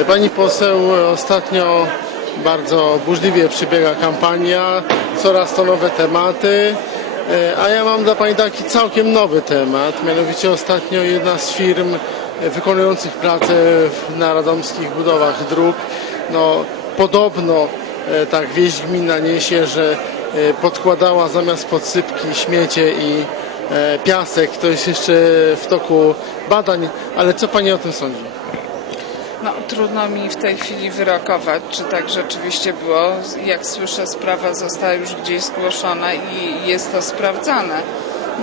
E, Pani poseł, ostatnio bardzo burzliwie przebiega kampania, coraz to nowe tematy, e, a ja mam dla Pani taki całkiem nowy temat, mianowicie ostatnio jedna z firm wykonujących pracę na radomskich budowach dróg, no podobno e, tak wieść gmina niesie, że podkładała zamiast podsypki śmiecie i piasek. To jest jeszcze w toku badań, ale co Pani o tym sądzi? No, trudno mi w tej chwili wyrokować, czy tak rzeczywiście było. Jak słyszę, sprawa została już gdzieś zgłoszona i jest to sprawdzane.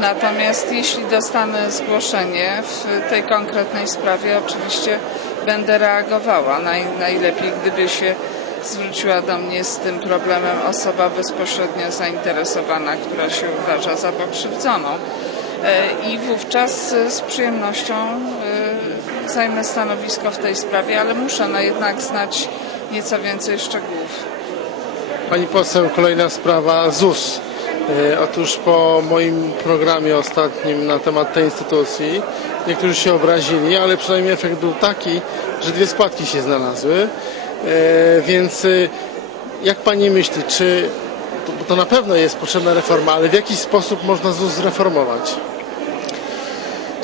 Natomiast jeśli dostanę zgłoszenie w tej konkretnej sprawie, oczywiście będę reagowała. Naj, najlepiej, gdyby się zwróciła do mnie z tym problemem osoba bezpośrednio zainteresowana, która się uważa za pokrzywdzoną. E, I wówczas z przyjemnością e, zajmę stanowisko w tej sprawie, ale muszę no jednak znać nieco więcej szczegółów. Pani poseł, kolejna sprawa ZUS. E, Otóż po moim programie ostatnim na temat tej instytucji niektórzy się obrazili, ale przynajmniej efekt był taki, że dwie składki się znalazły. E, Więc e, jak Pani myśli, czy to- to na pewno jest potrzebna reforma, ale w jaki sposób można ZUS zreformować?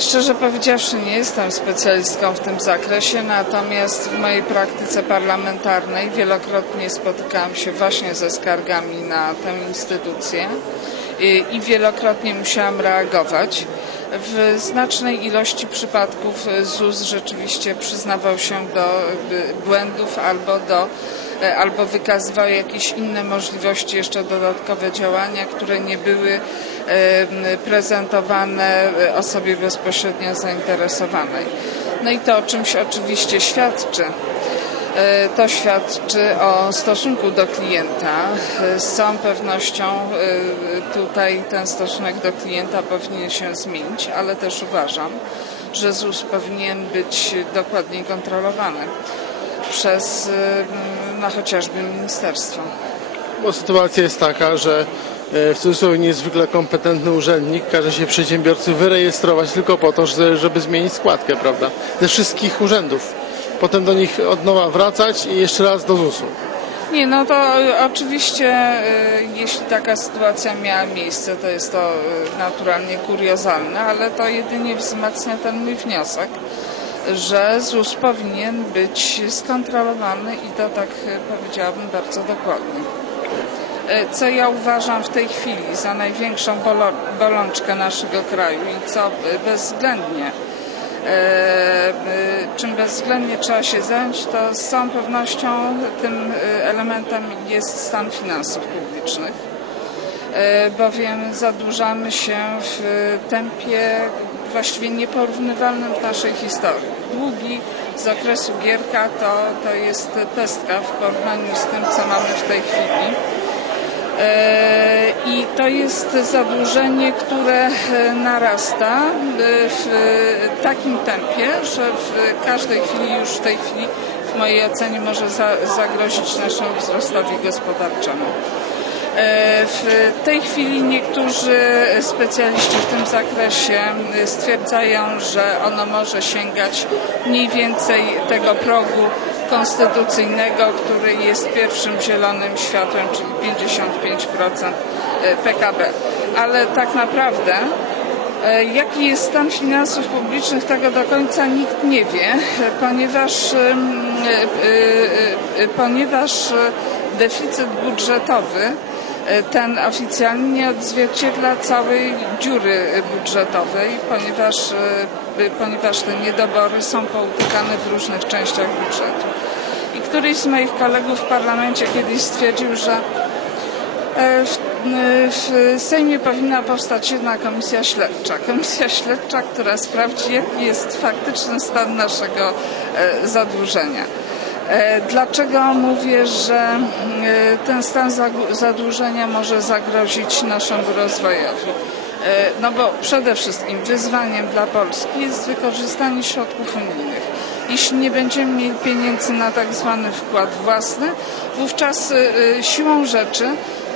Szczerze powiedziawszy, nie jestem specjalistką w tym zakresie, natomiast w mojej praktyce parlamentarnej wielokrotnie spotykałam się właśnie ze skargami na tę instytucję i, wielokrotnie musiałam reagować. W znacznej ilości przypadków ZUS rzeczywiście przyznawał się do y, błędów albo do e, albo wykazywał jakieś inne możliwości, jeszcze dodatkowe działania, które nie były prezentowane e, osobie bezpośrednio zainteresowanej. No i to o czymś oczywiście świadczy. E, To świadczy o stosunku do klienta. E, Z całą pewnością e, tutaj ten stosunek do klienta powinien się zmienić, ale też uważam, że ZUS powinien być dokładniej kontrolowany przez e, no, chociażby ministerstwo. Bo sytuacja jest taka, że e, w cudzysłowie niezwykle kompetentny urzędnik każe się przedsiębiorcy wyrejestrować tylko po to, że- żeby zmienić składkę, prawda? Ze wszystkich urzędów. Potem do nich od nowa wracać i jeszcze raz do ZUS-u. Nie, no to y, oczywiście, y, jeśli taka sytuacja miała miejsce, to jest to naturalnie kuriozalne, ale to jedynie wzmacnia ten mój wniosek, że ZUS powinien być skontrolowany i to tak y, powiedziałabym bardzo dokładnie. Y, Co ja uważam w tej chwili za największą bolączkę naszego kraju i co bezwzględnie e, e, czym bezwzględnie trzeba się zająć, to z całą pewnością tym e, elementem jest stan finansów publicznych, E, bowiem zadłużamy się w tempie właściwie nieporównywalnym w naszej historii. Długi z okresu Gierka to, to jest pestka w porównaniu z tym, co mamy w tej chwili. E, I to jest zadłużenie, które e, narasta e, w takim tempie, że w każdej chwili, już w tej chwili, w mojej ocenie, może za, zagrozić naszemu wzrostowi gospodarczemu. E, W tej chwili niektórzy specjaliści w tym zakresie e, stwierdzają, że ono może sięgać mniej więcej tego progu konstytucyjnego, który jest pierwszym zielonym światłem, czyli 55% PKB. Ale tak naprawdę e, Jaki jest stan finansów publicznych, tego do końca nikt nie wie, ponieważ, e, e, e, ponieważ e, deficyt budżetowy e, ten oficjalnie nie odzwierciedla całej dziury budżetowej, ponieważ, e, ponieważ te niedobory są poutykane w różnych częściach budżetu. I któryś z moich kolegów w parlamencie kiedyś stwierdził, że E, W, w Sejmie powinna powstać jedna komisja śledcza. Komisja śledcza, która sprawdzi, jaki jest faktyczny stan naszego e, zadłużenia. E, Dlaczego mówię, że e, ten stan zadłużenia może zagrozić naszemu rozwojowi? E, No bo przede wszystkim wyzwaniem dla Polski jest wykorzystanie środków unijnych. Jeśli nie będziemy mieli pieniędzy na tak zwany wkład własny, wówczas siłą rzeczy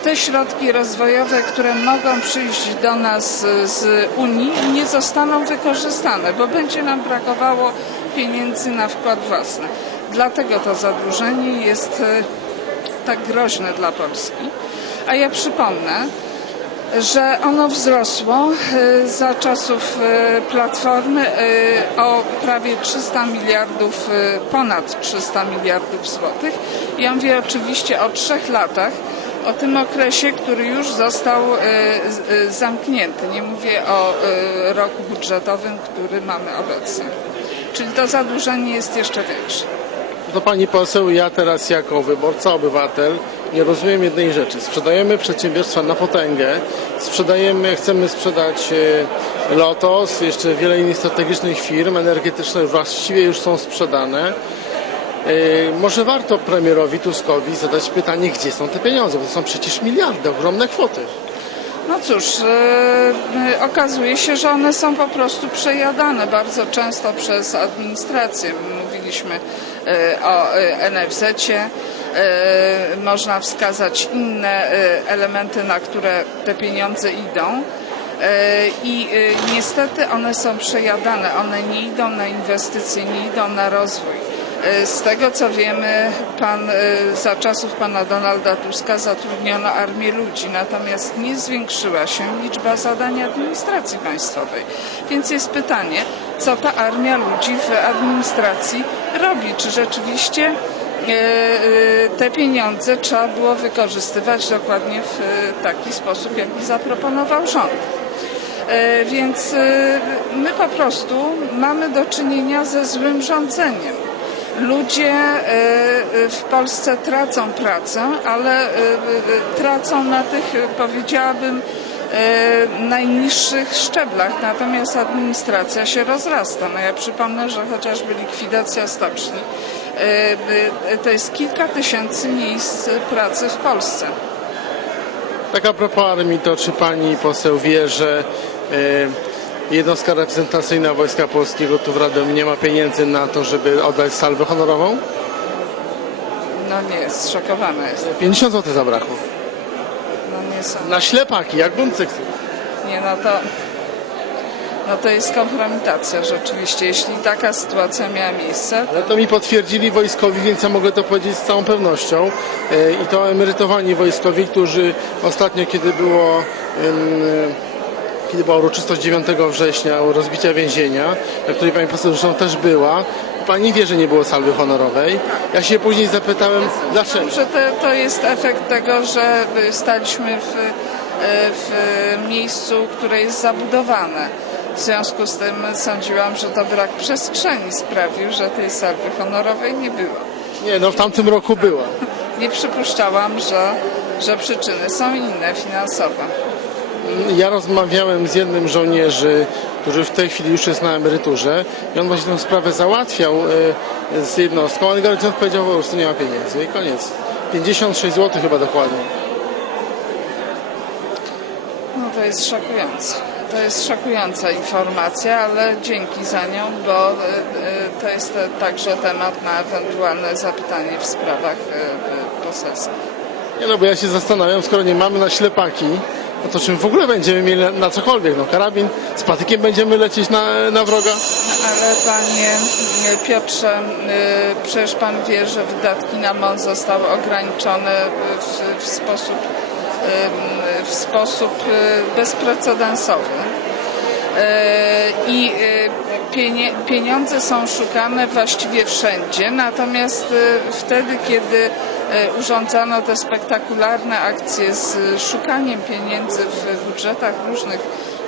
te środki rozwojowe, które mogą przyjść do nas z Unii, nie zostaną wykorzystane, bo będzie nam brakowało pieniędzy na wkład własny. Dlatego to zadłużenie jest e, tak groźne dla Polski. A ja przypomnę, że ono wzrosło e, za czasów e, Platformy o prawie 300 miliardów, ponad 300 miliardów złotych. Ja mówię oczywiście o trzech latach, o tym okresie, który już został zamknięty. Nie mówię o roku budżetowym, który mamy obecnie. Czyli to zadłużenie jest jeszcze większe. To pani poseł, ja teraz jako wyborca, obywatel nie rozumiem jednej rzeczy. Sprzedajemy przedsiębiorstwa na potęgę, sprzedajemy, chcemy sprzedać e, Lotos, jeszcze wiele innych strategicznych firm energetycznych właściwie już są sprzedane. E, Może warto premierowi Tuskowi zadać pytanie, gdzie są te pieniądze, bo to są przecież miliardy, ogromne kwoty. No cóż, e, okazuje się, że one są po prostu przejadane bardzo często przez administrację. Mówiliśmy o e, NFZ-cie. E, Można wskazać inne e, elementy, na które te pieniądze idą. E, I e, niestety one są przejadane, one nie idą na inwestycje, nie idą na rozwój. E, Z tego co wiemy, pan, e, za czasów pana Donalda Tuska zatrudniono armię ludzi, natomiast nie zwiększyła się liczba zadań administracji państwowej. Więc jest pytanie, co ta armia ludzi w administracji robi? Czy rzeczywiście e, e, te pieniądze trzeba było wykorzystywać dokładnie w e, taki sposób, jaki zaproponował rząd? Więc my po prostu mamy do czynienia ze złym rządzeniem. Ludzie w Polsce tracą pracę, ale tracą na tych, powiedziałabym, najniższych szczeblach, natomiast administracja się rozrasta. No ja przypomnę, że chociażby likwidacja stoczni e, e, to jest kilka tysięcy miejsc pracy w Polsce. Tak a propos armii, to czy pani poseł wie, że e, jednostka reprezentacyjna Wojska Polskiego tu w Radomiu nie ma pieniędzy na to, żeby oddać salwę honorową? No nie, zszokowana jest. 50 zł zabrakło. Są. Na ślepaki, jak bumcyk. Nie, no to, no to jest kompromitacja rzeczywiście. Jeśli taka sytuacja miała miejsce, Ale to mi potwierdzili wojskowi, więc ja mogę to powiedzieć z całą pewnością. E, I to emerytowani wojskowi, którzy ostatnio, kiedy było em, kiedy była uroczystość 9 września rozbicia więzienia, na której pani poseł zresztą też była, pani wie, że nie było salwy honorowej. Ja się później zapytałem, dlaczego. że to, to jest efekt tego, że staliśmy w, w miejscu, które jest zabudowane. W związku z tym sądziłam, że to brak przestrzeni sprawił, że tej salwy honorowej nie było. Nie, no w tamtym roku była. Nie przypuszczałam, że, że przyczyny są inne, finansowe. Ja rozmawiałem z jednym żołnierzy, który w tej chwili już jest na emeryturze i on właśnie tę sprawę załatwiał e, z jednostką, ale Garycjon powiedział, po prostu nie ma pieniędzy i koniec. 56 zł chyba dokładnie. No to jest szokujące. To jest szokująca informacja, ale dzięki za nią, bo y, y, to jest e, także temat na ewentualne zapytanie w sprawach poselskich. Nie no, bo ja się zastanawiam, skoro nie mamy na ślepaki, no to czym w ogóle będziemy mieli na, na cokolwiek? No karabin, z patykiem będziemy lecieć na, na wroga? Ale panie y, Piotrze, y, przecież pan wie, że wydatki na MON zostały ograniczone w, w sposób, w sposób y, bezprecedensowy. E, i e, pieniądze są szukane właściwie wszędzie, natomiast e, wtedy, kiedy e, urządzano te spektakularne akcje z szukaniem pieniędzy w budżetach różnych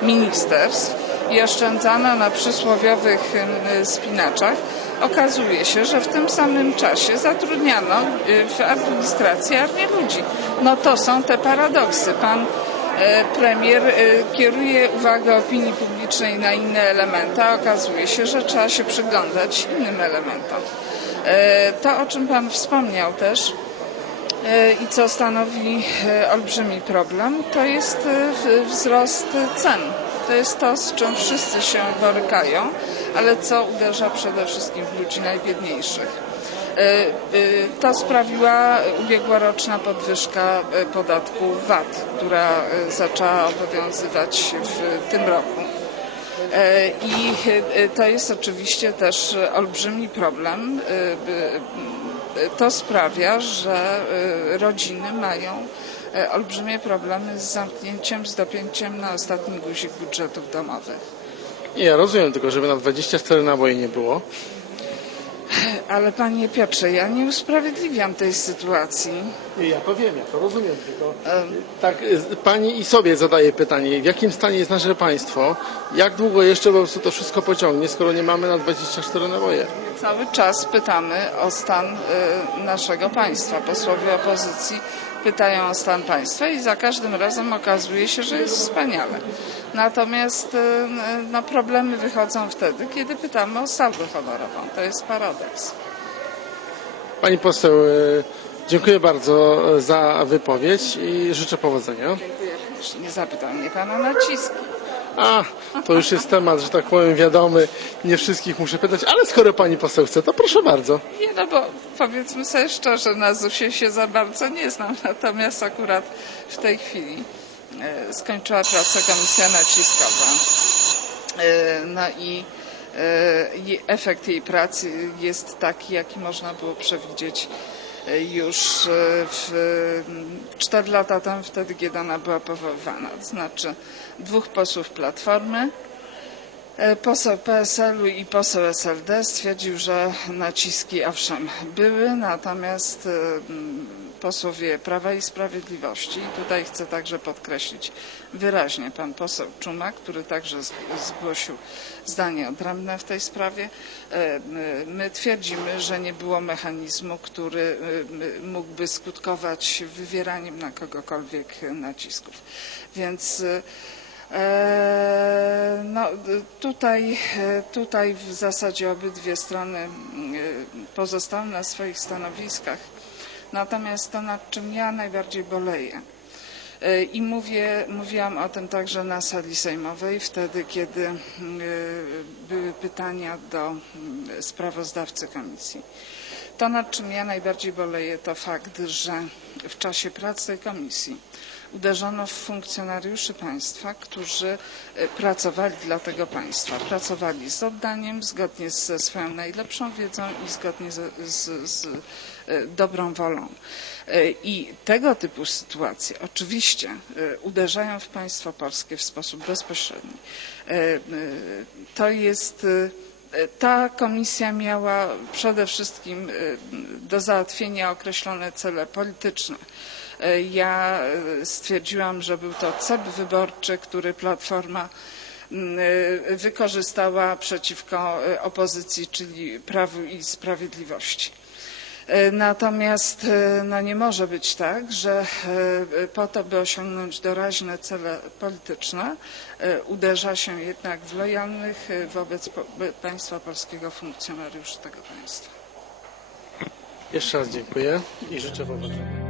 ministerstw i oszczędzano na przysłowiowych spinaczach, okazuje się, że w tym samym czasie zatrudniano e, w administracji armię ludzi. No to są te paradoksy. Pan E, premier e, kieruje uwagę opinii publicznej na inne elementy, a okazuje się, że trzeba się przyglądać innym elementom. E, To, o czym Pan wspomniał też e, i co stanowi e, olbrzymi problem, to jest e, wzrost cen. To jest to, z czym wszyscy się borykają, ale co uderza przede wszystkim w ludzi najbiedniejszych. E, e, To sprawiła ubiegłoroczna podwyżka e, podatku VAT, która e, zaczęła obowiązywać w tym roku. E, I e, to jest oczywiście też olbrzymi problem. To sprawia, że e, rodziny mają e, olbrzymie problemy z zamknięciem, z dopięciem na ostatni guzik budżetów domowych. Ja rozumiem tylko, żeby na 24 naboje nie było. Ale panie Piotrze, ja nie usprawiedliwiam tej sytuacji. Nie, ja to wiem, ja to rozumiem, tylko tak y, pani i sobie zadaję pytanie, w jakim stanie jest nasze państwo, jak długo jeszcze po prostu to wszystko pociągnie, skoro nie mamy na 24 naboje? Cały czas pytamy o stan y, naszego państwa. Posłowie opozycji pytają o stan państwa i za każdym razem okazuje się, że jest wspaniale. Natomiast y, no, problemy wychodzą wtedy, kiedy pytamy o salwę honorową. To jest paradoks. Pani poseł, y, dziękuję bardzo y, za wypowiedź i życzę powodzenia. Dziękuję. Nie zapytał mnie pan o naciski. A, to już jest temat, że tak powiem, wiadomy, nie wszystkich muszę pytać, ale skoro pani poseł chce, to proszę bardzo. Nie, no bo powiedzmy sobie szczerze, na ZUS-ie się za bardzo nie znam, natomiast akurat w tej chwili skończyła pracę komisja naciskowa. E, no i, e, i efekt jej pracy jest taki, jaki można było przewidzieć e, już e, w, cztery lata temu, wtedy kiedy ona była powoływana. To znaczy dwóch posłów Platformy, E, Poseł PSL-u i poseł SLD stwierdził, że naciski owszem były, natomiast e, posłowie Prawa i Sprawiedliwości, i tutaj chcę także podkreślić wyraźnie pan poseł Czuma, który także zgłosił zdanie odrębne w tej sprawie, e, my twierdzimy, że nie było mechanizmu, który e, mógłby skutkować wywieraniem na kogokolwiek nacisków. Więc e, No, tutaj, tutaj w zasadzie obydwie strony pozostały na swoich stanowiskach. Natomiast to, nad czym ja najbardziej boleję, e, i mówię, mówiłam o tym także na sali sejmowej, wtedy kiedy e, były pytania do sprawozdawcy komisji. To, nad czym ja najbardziej boleję, to fakt, że w czasie pracy komisji uderzono w funkcjonariuszy państwa, którzy e, pracowali dla tego państwa. Pracowali z oddaniem, zgodnie ze swoją najlepszą wiedzą i zgodnie z, z, z e, dobrą wolą. E, I tego typu sytuacje oczywiście uderzają w państwo polskie w sposób bezpośredni. To jest ta komisja miała przede wszystkim do załatwienia określone cele polityczne. E, Ja e, stwierdziłam, że był to cel wyborczy, który Platforma m, e, wykorzystała przeciwko opozycji, czyli Prawu i Sprawiedliwości. Natomiast no nie może być tak, że po to, by osiągnąć doraźne cele polityczne, uderza się jednak w lojalnych wobec państwa polskiego funkcjonariuszy tego państwa. Jeszcze raz dziękuję i życzę powodzenia.